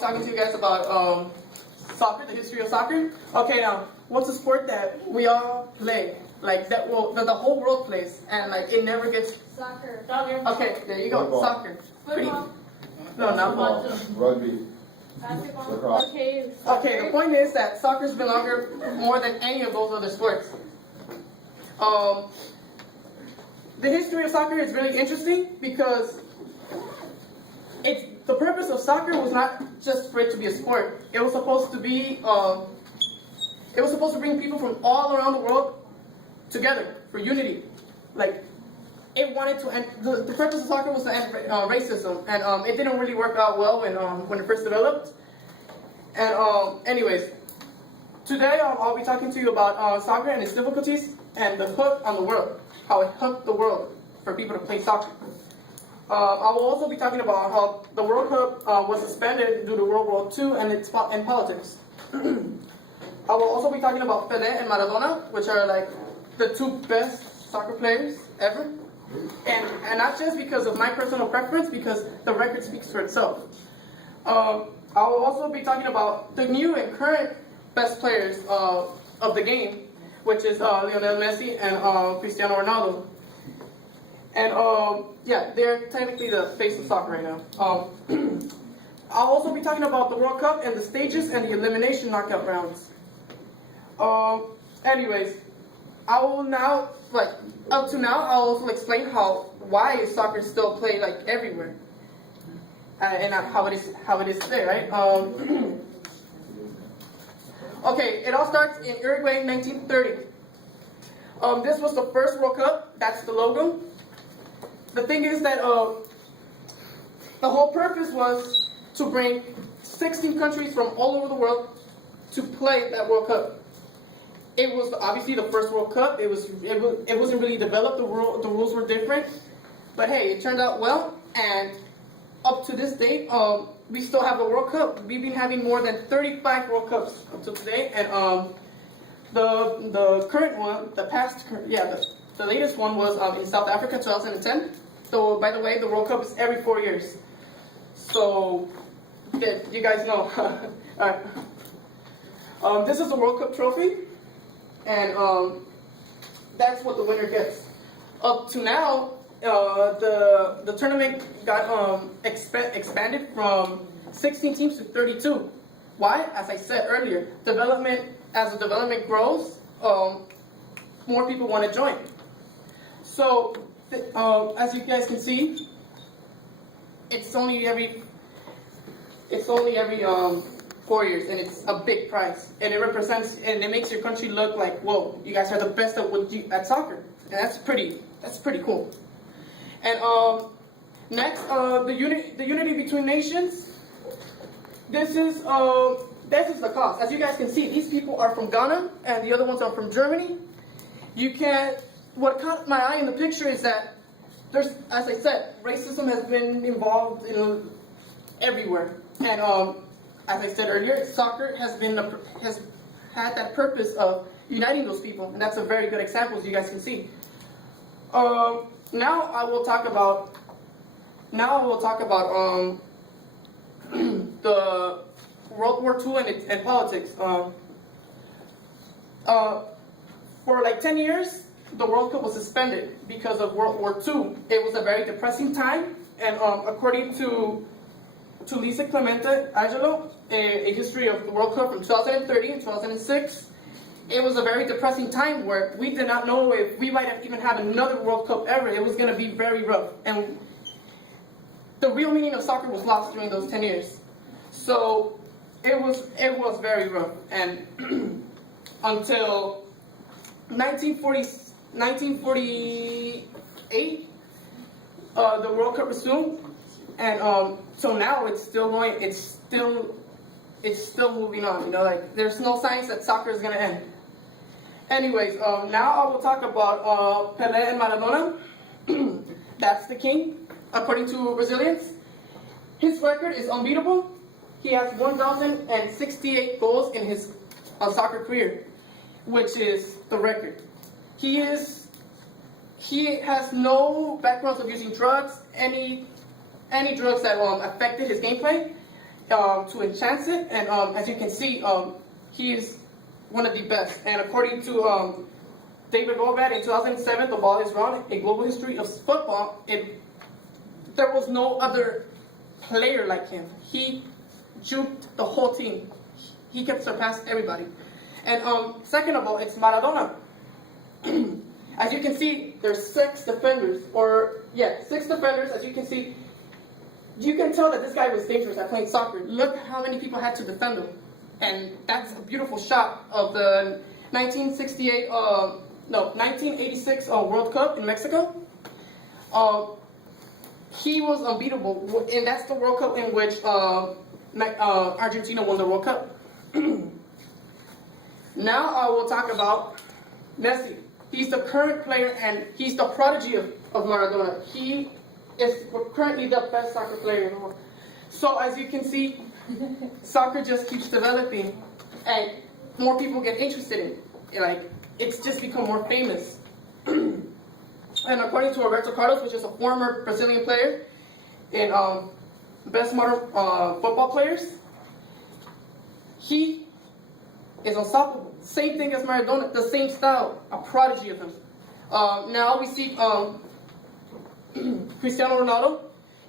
Talking to you guys about soccer, the history of soccer. Okay, now what's a sport that we all play, like that the whole world plays, and like it never gets. Soccer. Okay, there you go. Football. Soccer. Football. No, not Football, football. rugby, Basketball. lacrosse. Okay. Okay, the point is that soccer's been longer more than any of those other sports. The history of soccer is really interesting because the purpose of soccer was not just for it to be a sport. It was supposed to be it was supposed to bring people from all around the world together for unity. Like it wanted to end the purpose of soccer was to end racism, and it didn't really work out well when it first developed. And anyways, today I'll be talking to you about soccer and its difficulties and the hook on the world, how it hooked the world for people to play soccer. I will also be talking about how the World Cup was suspended due to World War II and politics. I will also be talking about Pelé and Maradona, which are like the two best soccer players ever. And not just because of my personal preference, because the record speaks for itself. I will also be talking about the new and current best players of the game, which is Lionel Messi and Cristiano Ronaldo. And yeah, they're technically the face of soccer right now. I'll also be talking about the World Cup and the stages and the elimination knockout rounds. Anyways, I will now, like, up to now, I'll also explain why soccer is still played like everywhere, and how it is today, right? Okay, it all starts in Uruguay, 1930. This was the first World Cup. That's the logo. The thing is that the whole purpose was to bring 16 countries from all over the world to play that World Cup. It was obviously the first World Cup. It wasn't really developed. The rules were different, but hey, it turned out well. And up to this date, we still have the World Cup. We've been having more than 35 World Cups up to today, and the current one, the latest one was in South Africa, 2010. So, by the way, the World Cup is every 4 years. So, yeah, you guys know. Alright. This is the World Cup trophy, and that's what the winner gets. Up to now, the tournament got expanded from 16 teams to 32. Why? As I said earlier, as the development grows, more people want to join. So, as you guys can see, it's only every 4 years, and it's a big prize, and it represents and it makes your country look like, whoa, you guys are the best at soccer, and that's pretty cool. And next, the unity between nations. This is the cost. As you guys can see, these people are from Ghana, and the other ones are from Germany. What caught my eye in the picture is that there's, as I said, racism has been involved everywhere. And as I said earlier, soccer has had that purpose of uniting those people, and that's a very good example, as you guys can see. Now I will talk about the World War II and politics. For like 10 years, the World Cup was suspended because of World War II. It was a very depressing time, and according to Lisa Clemente Angelo, a history of the World Cup from 2030 and 2006, it was a very depressing time where we did not know if we might even have another World Cup ever. It was going to be very rough, and the real meaning of soccer was lost during those 10 years. So it was very rough, and until 1948, the World Cup resumed, and so now it's still going. It's still moving on. You know, like there's no signs that soccer is going to end. Anyways, now I will talk about Pelé and Maradona. That's the king, according to Brazilians. His record is unbeatable. He has 1,068 goals in his soccer career, which is the record. He has no backgrounds of using drugs, any drugs that affected his gameplay. to enhance it. And as you can see, he is one of the best. And according to David Bograd in 2007, The Ball is Round, A Global History of Football, there was no other player like him. He juked the whole team. He could surpass everybody. And second of all, it's Maradona. As you can see, there's 6 defenders, as you can see. You can tell that this guy was dangerous at playing soccer. Look how many people had to defend him. And that's a beautiful shot of the 1986 World Cup in Mexico. He was unbeatable, and that's the World Cup in which Argentina won the World Cup. Now I will talk about Messi. He's the current player, and he's the prodigy of Maradona. He is currently the best soccer player in the world. So as you can see, soccer just keeps developing, and more people get interested in it. Like, it's just become more famous. And according to Roberto Carlos, which is a former Brazilian player in Best Modern Football Players, he is unstoppable. Same thing as Maradona, the same style, a prodigy of him. Now we see Cristiano Ronaldo.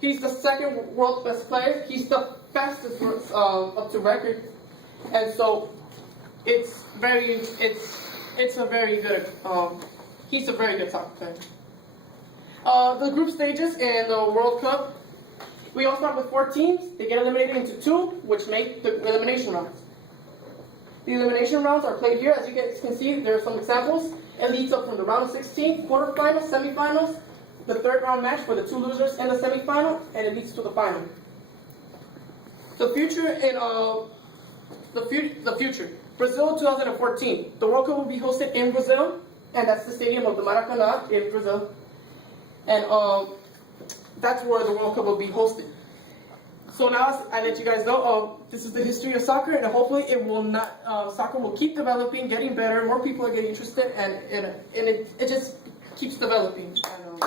He's the second world's best player. He's the fastest up to record, and so it's a very good. He's a very good soccer player. The group stages in the World Cup, we all start with 4 teams. They get eliminated into 2, which make the elimination rounds. The elimination rounds are played here. As you guys can see, there are some examples. It leads up from the round of 16, quarterfinals, semifinals, the 3rd round match for the 2 losers in the semifinal, and it leads to the final. The future in the future. Brazil 2014. The World Cup will be hosted in Brazil, and that's the stadium of the Maracanã in Brazil. And that's where the World Cup will be hosted. So now I let you guys know, this is the history of soccer, and hopefully it will not. Soccer will keep developing, getting better. More people are getting interested, and it just keeps developing. And,